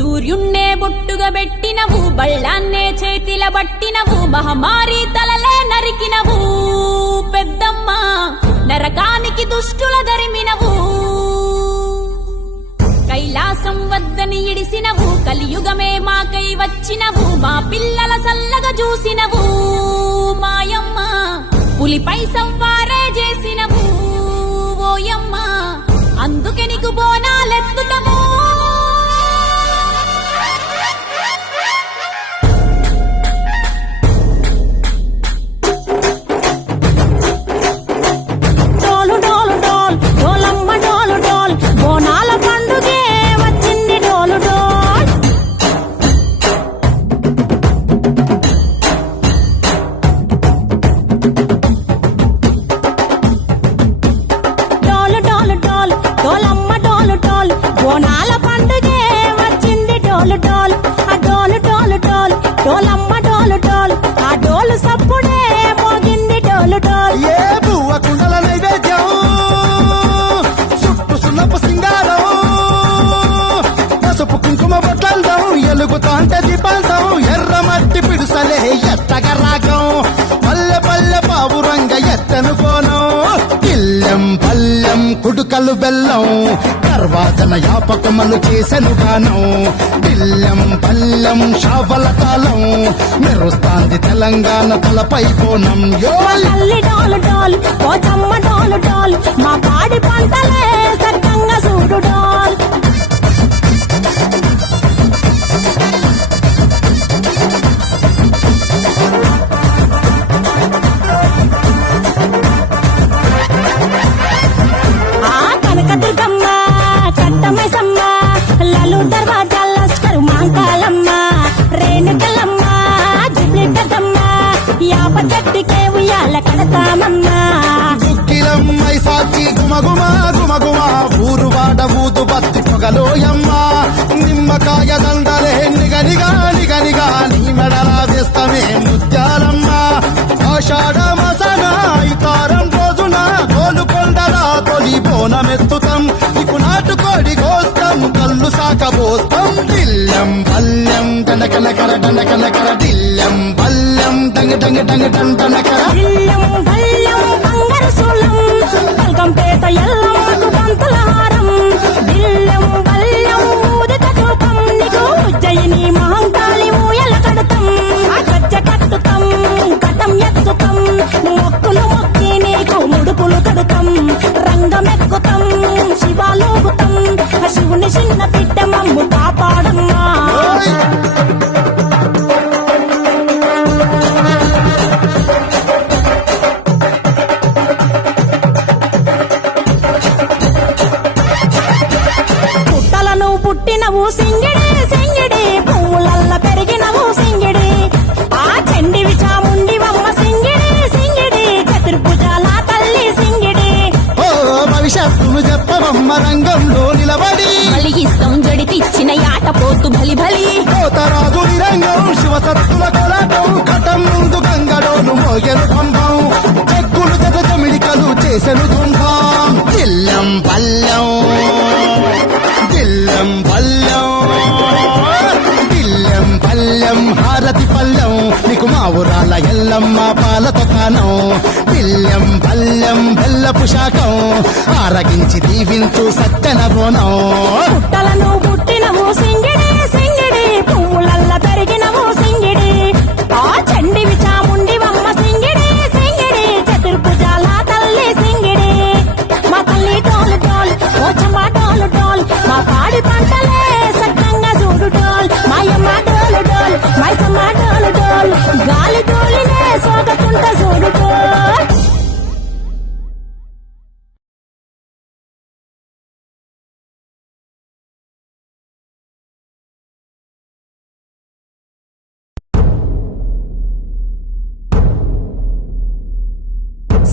సూర్యున్నే బొట్టుగా పెట్టినవు, బళ్ళాన్నే చేతిల బట్టినవు, మహమారి తలలే నరికినవు పెద్దమ్మ, నరకానికి దుష్టుల దరిమినవు. కైలాసం వద్దని ఇడిసినవు, కలియుగమే మాకై వచ్చినవు, మా పిల్లల సల్లగా చూసినవు మాయమ్మ, పులిపై సంవారే చేసినవు ఓయమ్మ, అందుకే నీకు బోనాలెత్తుతము. ఎలుగుతాంటే దీపాంతం ఎర్రమట్టి పిడుసలే ఎత్తగా రాగం, పల్లె పల్లె పావురంగ ఎత్తను కోనం, ఇల్లెం పల్లెం కుడుకలు బెల్లం, కర్వాచన యాపకమలు చేసెను గానం, ఇల్లెం పల్లెం షావల తాళం, మెరుస్తాంది తెలంగాణ తలపై కోణం. మా పాడి పంటలే సక్కంగా చూడు డోల్. దుక్కిలమ్మై సాచి గుమగుమ గుమగుమ, ఊరువాడ ఊదు బత్తి పొగలోయమ్మ, నిమ్మకాయ దండలే నిగనిగా నిగనిగా, నీ మెడలా వేస్తమే ముత్యాలమ్మ, ఆషాఢ మాసన ఇతారం రోజున గోలుకొండలా తొలి బోనమెత్తుతాం, నీకు నాటుకోడి కోస్తాం, కళ్ళు సాకబోస్తాం, దిల్లెం పల్లెం దండకనకర దండకనకర, దిల్లెం పల్లెం డంగ డంగ డంగ డండనకర. పేట ఎల్లమ్మకు పంతుల హారం, బిల్లెం బల్లెం ఊదిక చూపం, నీకు ఉజ్జయిని మహంకాళి ఊయల కడతాం, గజ్జ కట్టుతాం కటం ఎత్తుతాం, మొక్కులు మొక్కి నీకు ముడుపులు కడుతాం, రంగమెక్కుతాం శివాలోగుతాం, శివుని చిన్న బిడ్డ మమ్ము కాపాడమ్మా. పుట్టినవు సింగిడి సింగిడి, పువ్వులల్ల పెరిగినవు సింగిడి, ఆ చండివి చాముండివమ్మ సింగిడి సింగిడి, చతుర్భుజాల తల్లి సింగిడి. ఓ భవిష్యత్తును చెప్పవమ్మ రంగంలో నిలబడి, బలిగిస్తాం జడితిచ్చిన యాట పోతు బలి బలి, కోతరాజు రంగం శివసత్తుల కొలటం, కటం ముందు గంగడోను మోగెను కంభం, చెక్కులు జమిడికలు చేసెను తుంభం, దిల్లెం పల్లెం దిల్లెం పల్లెం దిల్లెం పల్లెం హారతి పల్లెం, నీకు మా ఊరాల ఎల్లమ్మ పాలతో కానం, దిల్లెం పల్లెం బెల్లపు శాఖం, ఆరగించి దీవించు సత్తెన బోనం. పుట్టలను పుట్టినవు సింగిడి సింగిడి, పువ్వులల్ల పెరిగినవు సింగిడి, ఆ చండివి చాముండివమ్మ సింగిడి సింగిడి, చతుర్భుజాల తల్లి సింగిడి, మా తల్లి డోలు డోల్ ఓ చంబా డోలు డోల్, మా పాడి పంటలే సక్కంగా చూడు డోల్, మాయమ్మ డోలు డోల్ మైసమ్మ డోలు డోల్, గాలి డోలినే సోగకుంట చూడు డోల్.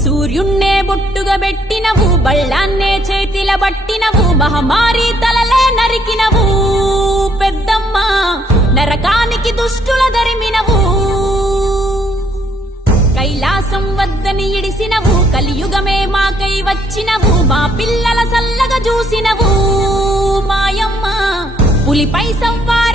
సూర్యున్నే బొట్టుగా పెట్టినవు, బళ్ళాన్నే చేతిల బట్టినవు, మహమారి తలలే నరికినవు పెద్దమ్మ, నరకానికి దుష్టుల దరిమినవు. కైలాసం వద్దని ఇడిసినవు, కలియుగమే మాకై వచ్చినవు, మా పిల్లల సల్లగా చూసినవు మాయమ్మ, పులిపై సంవారే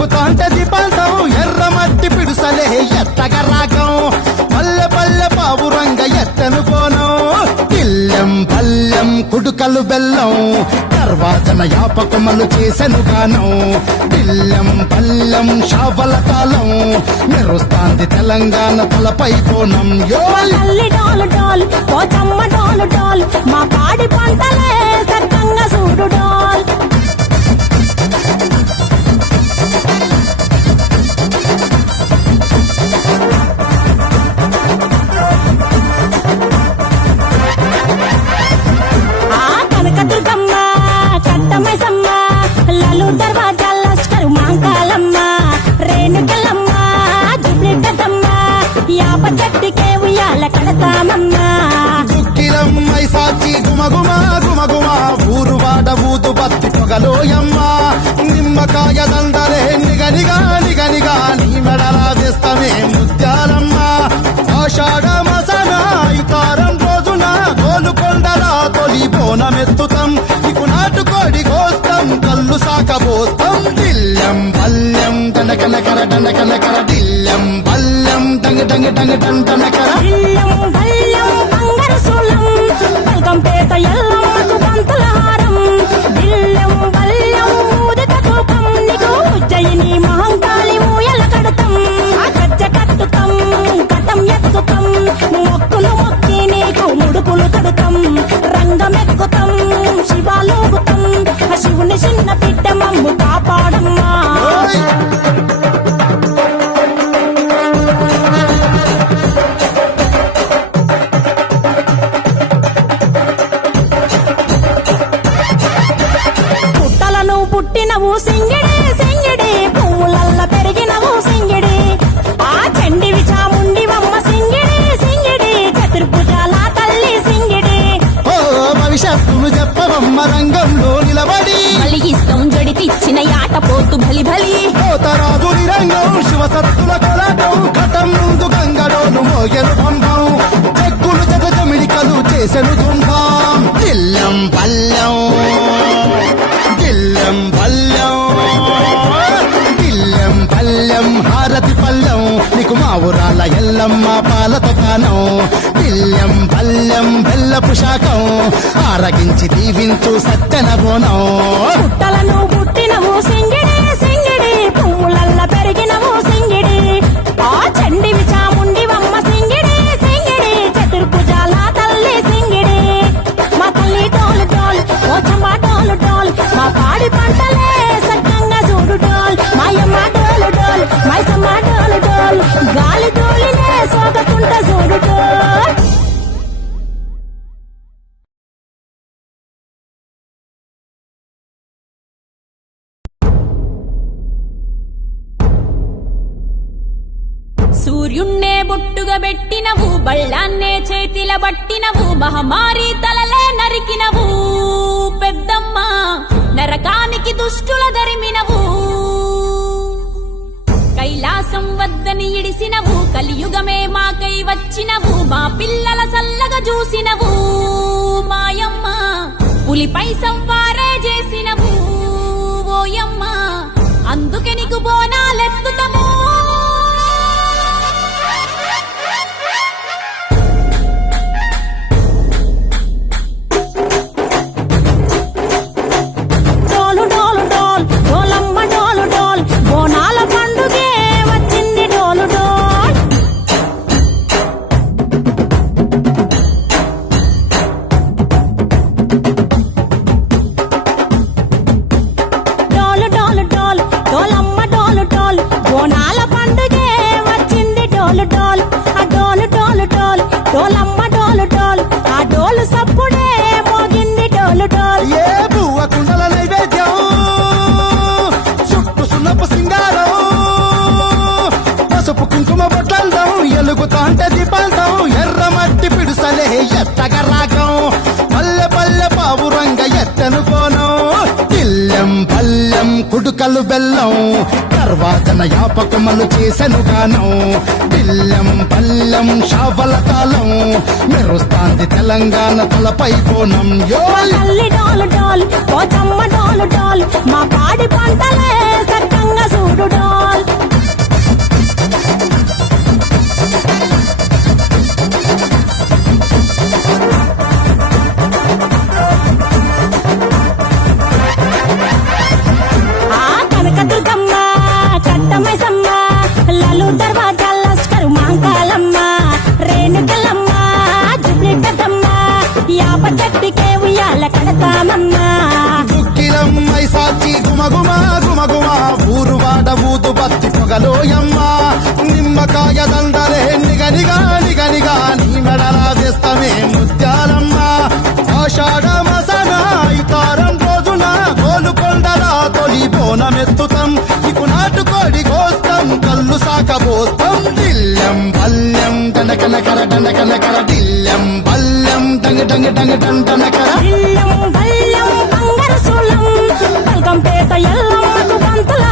ఎలుగుతాంటే దీపాంతం ఎర్ర మట్టి పిడుసలే ఎత్తగా రాగం పల్లె పల్లె పావురంగ ఎత్తను కోనం తిల్లెం పల్లెం కుడుకలు బెల్లం తర్వాతన యాపకమలు చేసెను గానం తిల్లెం పల్లెం షావల కాలం మెరుస్తాంది తెలంగాణ తలపై కోణం యో తల్లి డోలు డోల్ పోచమ్మ డోలు డోల్ మా పాడి పంటలే సక్కంగా చూడు డోల్ ఆ కనకదుర్గమ్మ కట్టమైసమ్మ లలు దర్వాజాల లస్కరు మాంకాలమ్మ రేణుకలమ్మ జుబ్లి పెద్దమ్మ యాప చెట్టుకే ఉయ్యాల కడతామమ్మా దుక్కిలమ్మై సాచి గుమగుమ గుమగుమ ఊరు వాడ ఊదు బత్తి పొగలోయమ్మ నిమ్మకాయ దండలే నిగనిగా నిగనిగా నీ మెడలా వేస్తమే ముత్యాలమ్మ ఆషాఢ మసన ఇతారం రోజున గోలుకొండలా తొలి బోనమెత్తుతాం ఇకు నాటుకోడి కోస్తాం కళ్ళు సాకబోస్తాం దిల్లెం బల్లెం దండకనకర దండకనకర దిల్లెం బల్లెం డంగ డంగ డంగ డండనకర ఇల్లం బల్లం బంగారు సోలం బల్కంపేట ఎల్లమ్మకు బంతుల హారం బిల్లం బల్లం ఊదిత తూపం నీకు ఉజ్జయిని మహంకాళి మూయల కడతాం ఆ గజ్జ కట్టుతాం కటం ఎత్తుతాం మొక్కులు మొక్కి నీకు ముడుపులు కడతాం రంగమెక్కుతాం శివాలోగుతాం ఆ శివుని చిన్న బిడ్డ మమ్ము కాపాడమ్మా ఓయ్! పుట్టలను పుట్టినవు సింగిడి సింగిడి పువ్వులల్ల పెరిగినవు సింగిడి ఆ చండివి చాముండివమ్మ సింగిడి సింగిడి చతుర్భుజాల తల్లి సింగిడి ఓ భవిష్యత్తును చెప్పవమ్మ రంగంలో నిలబడి బలిగిస్తాం జడితిచ్చిన యాట పోతు బలి బలి పోతరాజు నిరంగం శివసత్తుల కొలటం ఘటం ముందు గంగడోను మోయలు పంపం చెక్కులు జమిడికలు చేసెను తుంభం దిల్లం పల్లెం దిల్లం పల్లెం దిల్లం పల్లెం హారతి పల్లెం నీకు మా ఊరాల ఎల్లమ్మ పాలతో కానం దిల్లం పల్లెం బెల్లపు శాఖం ఆరగించి దీవించు సత్తెన బోనం పుట్టలను పుట్టినవు సింగిడి సింగిడి పువ్వులల్ల పెరిగినవు సింగిడి ఆ చండివి చాముండివమ్మ సింగిడి సింగిడి చతుర్భుజాల తల్లి సింగిడి మా తల్లి డోలు డోల్ ఓచమ్మ డోలు డోల్ మా పాడి పంటలే సక్కంగా చూడు డోల్ మాయమ్మ డోలు డోల్ మైసమ్మ డోలు డోల్ గాలి డోలినే సోకకుంట చూడు డోల్ సూర్యున్నే బొట్టుగా పెట్టినవు బళ్ళాన్నే చేతిల బట్టినవు మహమారి తలలే నరికినవు పెద్దమ్మ నరకానికి దుష్టుల దరిమినవు కైలాసం వద్దని ఇడిసినవు కలియుగమే మాకై వచ్చినవు మా పిల్లల సల్లగా చూసినవు మాయమ్మ పులిపై సంవారే చేసినవు ఓయమ్మ అందుకే నీకు బోనాలెత్తుతము డోలు డోలు డోల్ డోలమ్మ డోలు డోల్ బోనాల పండుగే వచ్చింది డోలు డోల్ డోలు డోలు డోల్ డోలమ్మ డోలు డోల్ బోనాల పండుగే వచ్చింది డోలు డోల్ ఆ డోలు డోలు డోల్ డోలమ్మ డోలు డోల్ ఆ డోలు సప్పుడే మోగింది డోలు డోల్ ఏ బువ్వ కుండల నైవేద్యం చుట్టు సున్నపు సింగారం పసుపు కుంకుమ బొట్లందం ఎలుగుతాంటే దీపాంతం ఎర్ర మట్టి పిడుసలే ఎత్తగా రాగం పల్లె పల్లె పావురంగ ఎత్తను కోనం తిల్లెం పల్లెం కుడుకలు బెల్లం తర్వాతన యాపకమలు చేసెను గానం తిల్లెం పల్లెం షావల కాలం మెరుస్తాంది తెలంగాణ తలపై కోణం యో తల్లి డోలు డోల్ పోచమ్మ డోలు డోల్ మా పాడి పంటలే సక్కంగా చూడు దంపుడు డోల్ ఆ కనకదుర్గమ్మ కట్టమైసమ్మ లలు దర్వాజా లస్కరు మాంకాలమ్మ రేణుకలమ్మ జుబ్లి పెద్దమ్మ యాప చెట్టుకే ఉయ్యాల కడతామమ్మా దుక్కిలమ్మై సాచి గుమగుమ గుమగుమ ఊరు వాడ ఊదు బత్తి పొగలోయమ్మ నిమ్మకాయ దండలే నిగనిగా నిగనిగా నీ మెడల వేస్తమే ముత్యాలమ్మ ఆషాఢ మసన ఇతారం రోజున గోలుకొండల తొలి బోనమెత్తుతాం ఇకు నాటుకోడి కోస్తాం కళ్ళు సాకబోస్తాం దిల్లం బల్లం దండకనకర దండకనకర దిల్లం బల్లం డంగ డంగ డంగ డండనకర ఇల్లం బల్లం బంగారు సూలం బల్గంపేట ఎల్లమ్మకు బంతుల